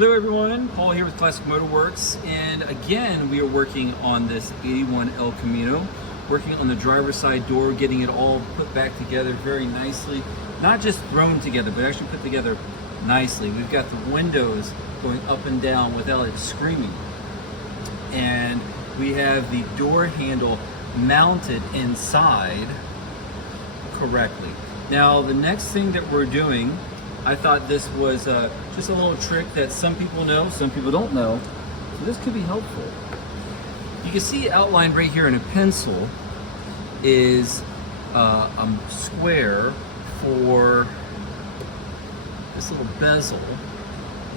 Hello everyone, Paul here with Classic Motorworks, and again we are working on this 81 El Camino, working on the driver's side door, getting it all put back together very nicely, not just thrown together, but actually put together nicely. We've got the windows going up and down without it screaming, and we have the door handle mounted inside correctly. Now the next thing that we're doing, I thought this was just a little trick that some people know, some people don't know. So this could be helpful. You can see outlined right here in a pencil is a square for this little bezel.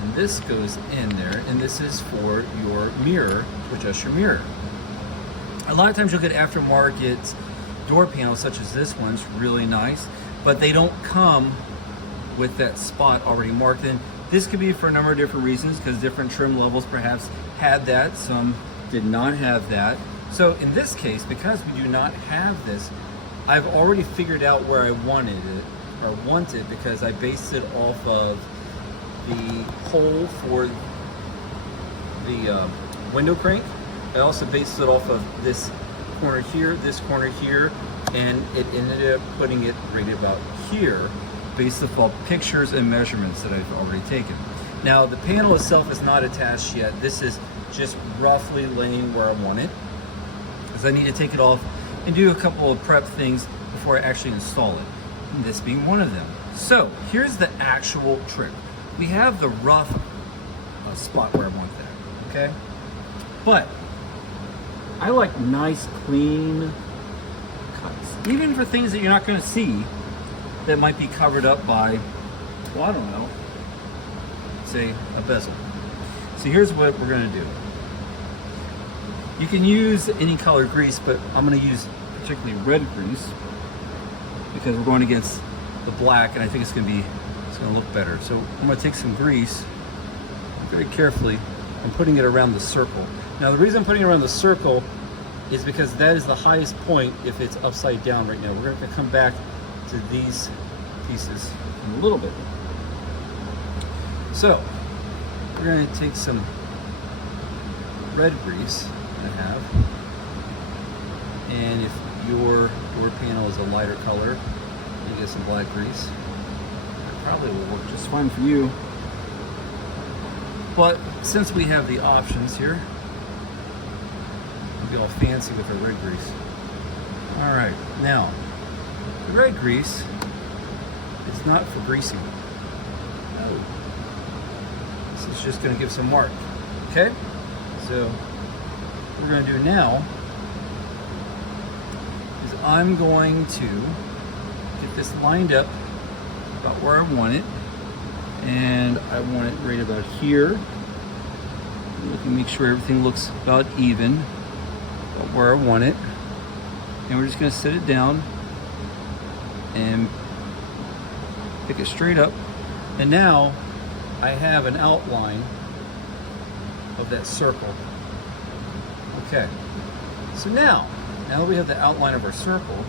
And this goes in there, and this is for your mirror, to adjust your mirror. A lot of times you'll get aftermarket door panels such as this one's really nice, but they don't come with that spot already marked in. This could be for a number of different reasons, because different trim levels perhaps had that, some did not have that. So in this case, because we do not have this, I've already figured out where I wanted it, or want it, because I based it off of the hole for the window crank. I also based it off of this corner here, and it ended up putting it right about here, based off pictures and measurements that I've already taken. Now the panel itself is not attached yet. This is just roughly laying where I want it, because I need to take it off and do a couple of prep things before I actually install it, and this being one of them. So here's the actual trick. We have the rough spot where I want that, okay? But I like nice, clean cuts, even for things that you're not gonna see, that might be covered up by, well, I don't know, say a bezel. So here's what we're gonna do. You can use any color grease, but I'm gonna use particularly red grease because we're going against the black, and I think it's gonna look better. So I'm gonna take some grease very carefully. I'm putting it around the circle. Now the reason I'm putting it around the circle is because that is the highest point if it's upside down right now. We're gonna come back to these pieces in a little bit. So we're going to take some red grease I have, and if your door panel is a lighter color, you get some black grease. It probably will work just fine for you. But since we have the options here, we'll be all fancy with our red grease. All right, now the red grease is not for greasing. No. This is just going to give some mark. Okay? So what we're going to do now is I'm going to get this lined up about where I want it, and I want it right about here. Look and make sure everything looks about even, about where I want it. And we're just going to set it down and pick it straight up. And now I have an outline of that circle. Okay, so now that we have the outline of our circle,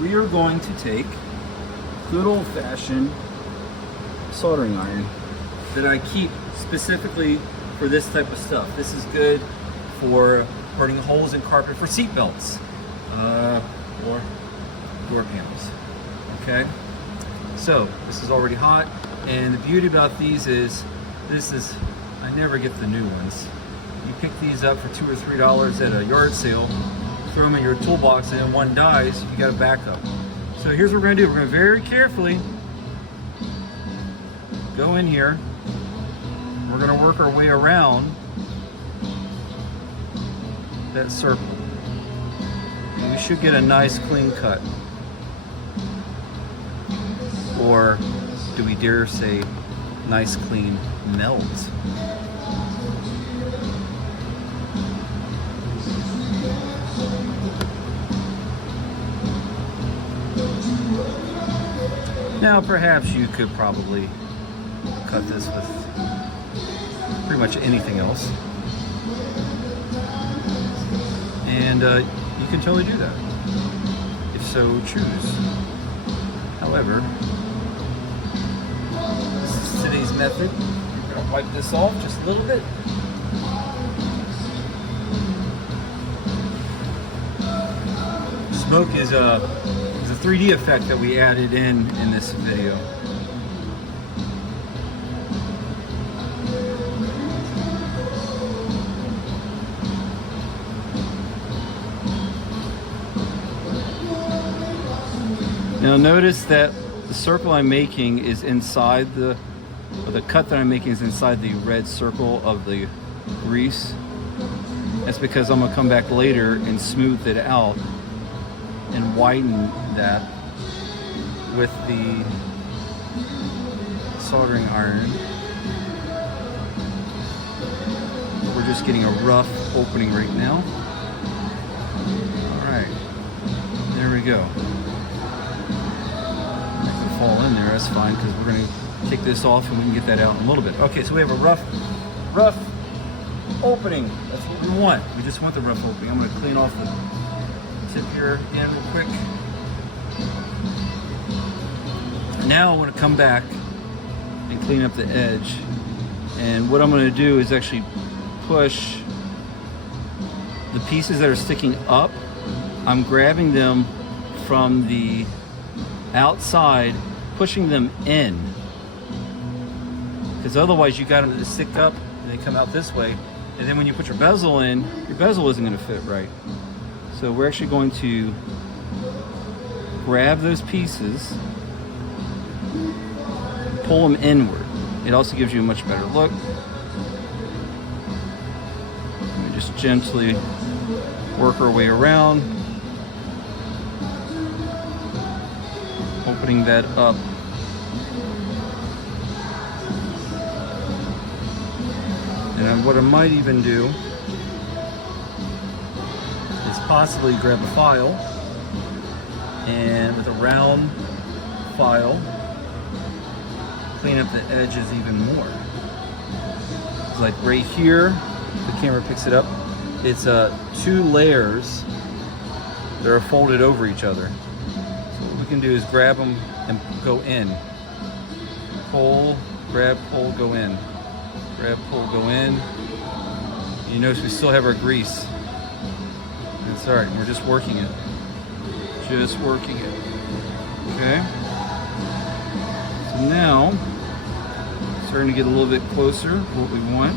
we are going to take good old-fashioned soldering iron that I keep specifically for this type of stuff. This is good for burning holes in carpet for seat belts or door panels. Okay, so this is already hot, and the beauty about these is I never get the new ones. You pick these up for $2 or $3 at a yard sale, throw them in your toolbox, and then one dies, you got a backup. So here's what we're gonna do. We're gonna very carefully go in here. We're gonna work our way around that circle. And we should get a nice clean cut. Or do we dare say nice clean melt? Now perhaps you could probably cut this with pretty much anything else, and you can totally do that if so choose. However, today's method. We're gonna wipe this off just a little bit. Smoke is a 3D effect that we added in this video. Now notice that the circle I'm making is inside the cut that I'm making is inside the red circle of the grease. That's because I'm gonna come back later and smooth it out and widen that with the soldering iron. We're just getting a rough opening right now. All right, there we go. Fall in there, that's fine, because we're going to take this off and we can get that out in a little bit. Okay, so we have a rough opening. That's what we want. We just want the rough opening. I'm going to clean off the tip here again real quick. Now I want to come back and clean up the edge. And what I'm going to do is actually push the pieces that are sticking up. I'm grabbing them from the outside, pushing them in, because otherwise you got them to stick up and they come out this way, and then when you put your bezel in, your bezel isn't going to fit right. So we're actually going to grab those pieces, pull them inward. It also gives you a much better look. We just gently work our way around, opening that up. And then what I might even do is possibly grab a file, and with a round file, clean up the edges even more. It's like right here, the camera picks it up, it's 2 layers that are folded over each other. Can do is grab them and go in. Pull, grab, pull, go in. Grab, pull, go in. You notice we still have our grease. That's all right, we're just working it. Just working it. Okay? So now, starting to get a little bit closer to what we want.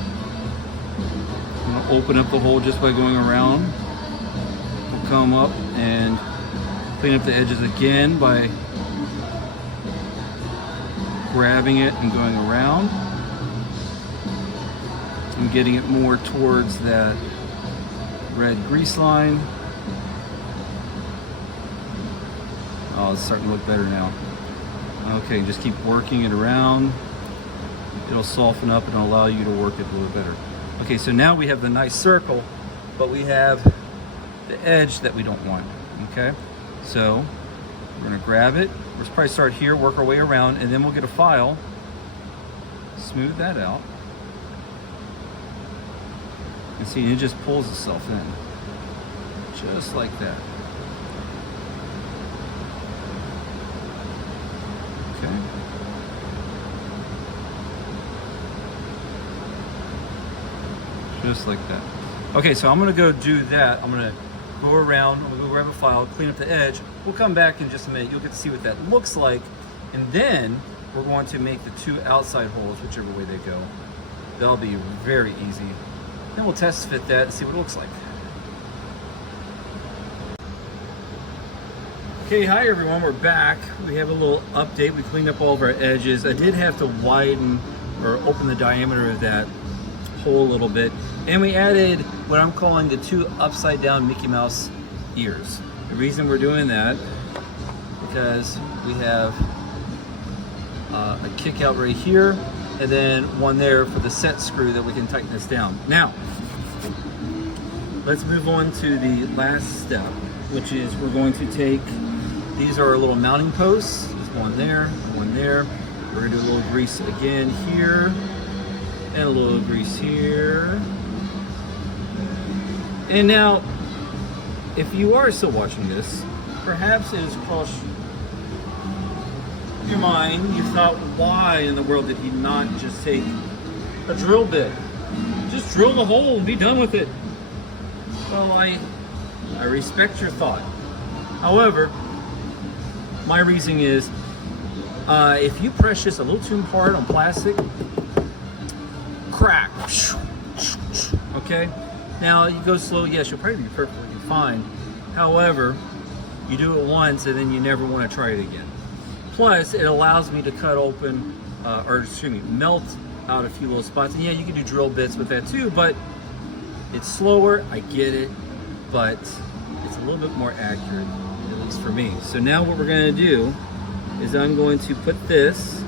I'm gonna open up the hole just by going around. We'll come up and clean up the edges again by grabbing it and going around and getting it more towards that red grease line. Oh, it's starting to look better now. Okay, just keep working it around. It'll soften up and allow you to work it a little better. Okay, so now we have the nice circle, but we have the edge that we don't want, okay? So we're going to grab it. We'll probably start here, work our way around, and then we'll get a file, smooth that out. And see, it just pulls itself in. Just like that. Okay. Just like that. Okay, so I'm going to go do that. I'm going to go around, we'll go grab a file, clean up the edge. We'll come back in just a minute. You'll get to see what that looks like. And then we're going to make the 2 outside holes, whichever way they go. That'll be very easy. Then we'll test fit that and see what it looks like. Okay, hi everyone, we're back. We have a little update. We cleaned up all of our edges. I did have to widen or open the diameter of that hole a little bit. And we added what I'm calling the 2 upside down Mickey Mouse ears. The reason we're doing that, because we have a kick out right here, and then one there for the set screw that we can tighten this down. Now, let's move on to the last step, which is we're going to take, these are our little mounting posts. There's one there, one there. We're gonna do a little grease again here, and a little grease here. And now, if you are still watching this, perhaps it has crossed your mind, you thought, why in the world did he not just take a drill bit? Just drill the hole and be done with it. Well, I respect your thought. However, my reasoning is, if you press just a little too hard on plastic, crack. Okay? Now, you go slow, yes, you'll probably be perfectly fine. However, you do it once and then you never want to try it again. Plus, it allows me to cut open, melt out a few little spots. And yeah, you can do drill bits with that too, but it's slower, I get it, but it's a little bit more accurate, at least for me. So now what we're gonna do is I'm going to put this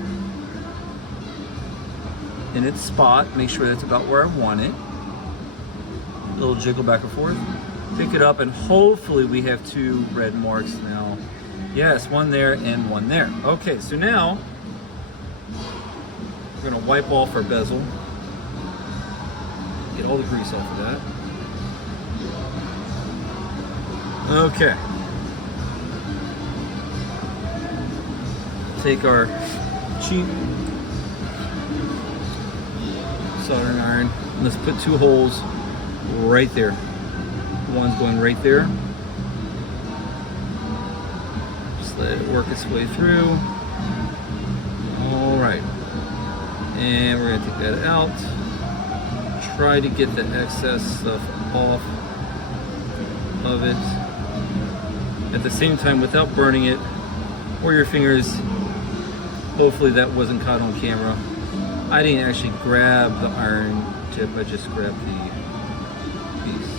in its spot, make sure that's about where I want it. A little jiggle back and forth. Pick it up, and hopefully we have two red marks now. Yes, one there and one there. Okay, so now we're gonna wipe off our bezel. Get all the grease off of that. Okay. Take our cheap soldering iron. Let's put two holes right there. One's going right there. Just let it work its way through. All right. And we're gonna take that out. Try to get the excess stuff off of it. At the same time, without burning it or your fingers. Hopefully that wasn't caught on camera. I didn't actually grab the iron tip, I just grabbed the piece.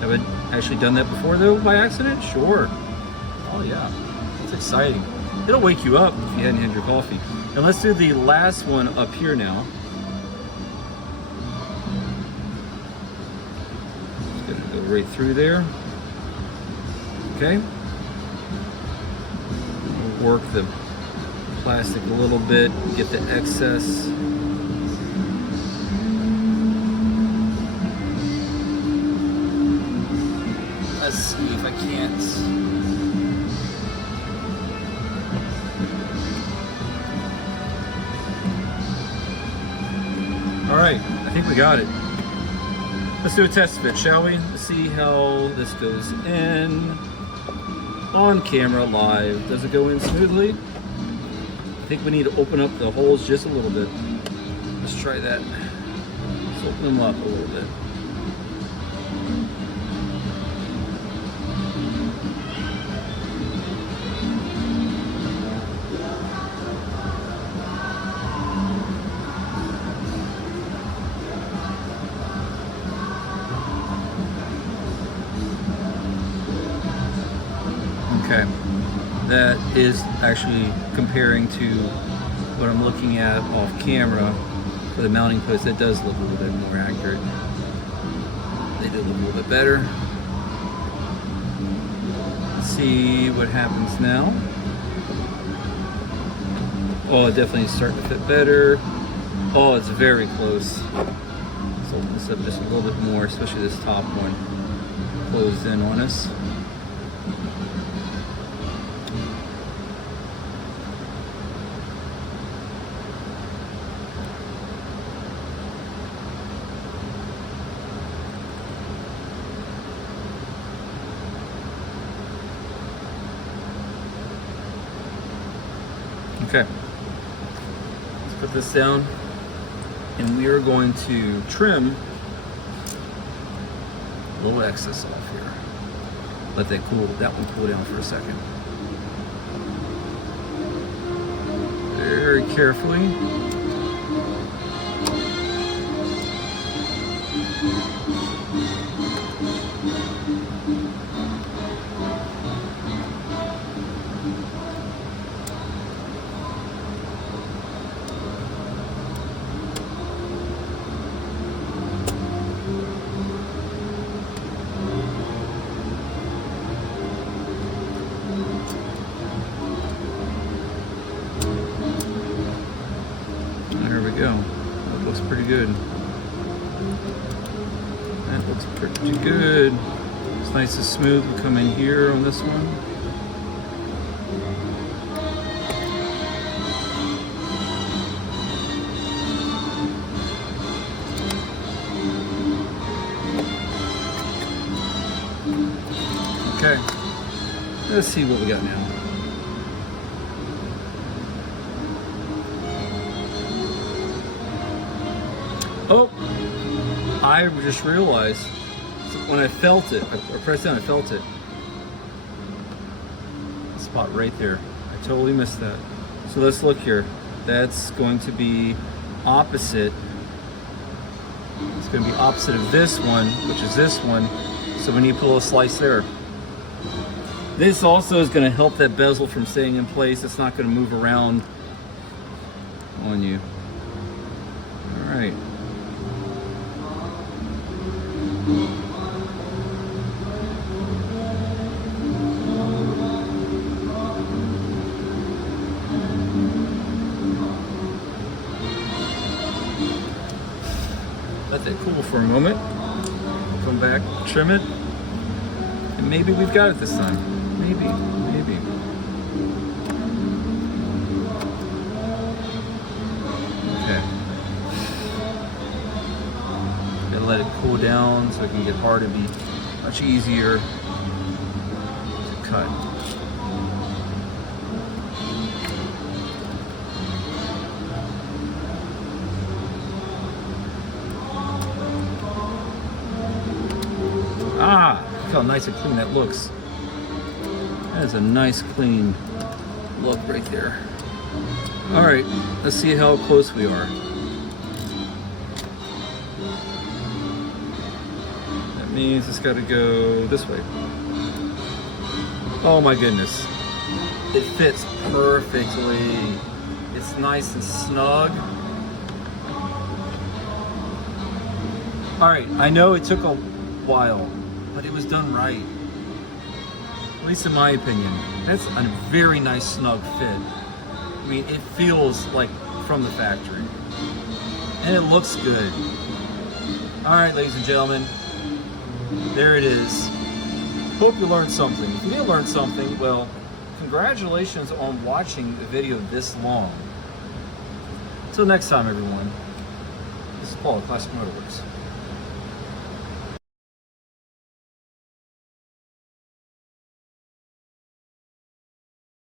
Have I actually done that before though, by accident? Sure. Oh yeah, it's exciting. It'll wake you up if you hadn't had your coffee. And let's do the last one up here now. Just gonna go right through there. Okay. Work the plastic a little bit, get the excess. Let's see if I can't. All right, I think we got it. Let's do a test fit, shall we? Let's see how this goes in on camera live. Does it go in smoothly? I think we need to open up the holes just a little bit. Let's try that. Let's open them up a little bit. Okay, that is actually comparing to what I'm looking at off camera for the mounting post. That does look a little bit more accurate. They do look a little bit better. Let's see what happens now. Oh, it definitely is starting to fit better. Oh, it's very close. Let's open this up just a little bit more, especially this top one closed in on us. Okay, let's put this down, and we are going to trim a little excess off here. Let that one cool down for a second. Very carefully. That looks pretty good. That looks pretty good. It's nice and smooth. We'll come in here on this one. Okay, let's see what we got now. Oh, I just realized when I felt it, I pressed down, I felt it. Spot right there. I totally missed that. So let's look here. That's going to be opposite. It's going to be opposite of this one, which is this one. So we need to put a little slice there. This also is going to help that bezel from staying in place. It's not going to move around on you. All right. Let that cool for a moment. Come back, trim it, and maybe we've got it this time. Maybe. Okay. Gotta let it cool down so it can get hard and be much easier to cut. Ah, look how nice and clean that looks. That is a nice clean look right there. All right, let's see how close we are. That means it's got to go this way. Oh my goodness. It fits perfectly. It's nice and snug. All right, I know it took a while, but it was done right. At least in my opinion. That's a very nice snug fit. I mean, it feels like from the factory. And it looks good. All right, ladies and gentlemen, there it is. Hope you learned something. If you didn't learn something, well, congratulations on watching the video this long. Until next time, everyone. This is Paul, Classic Motorworks.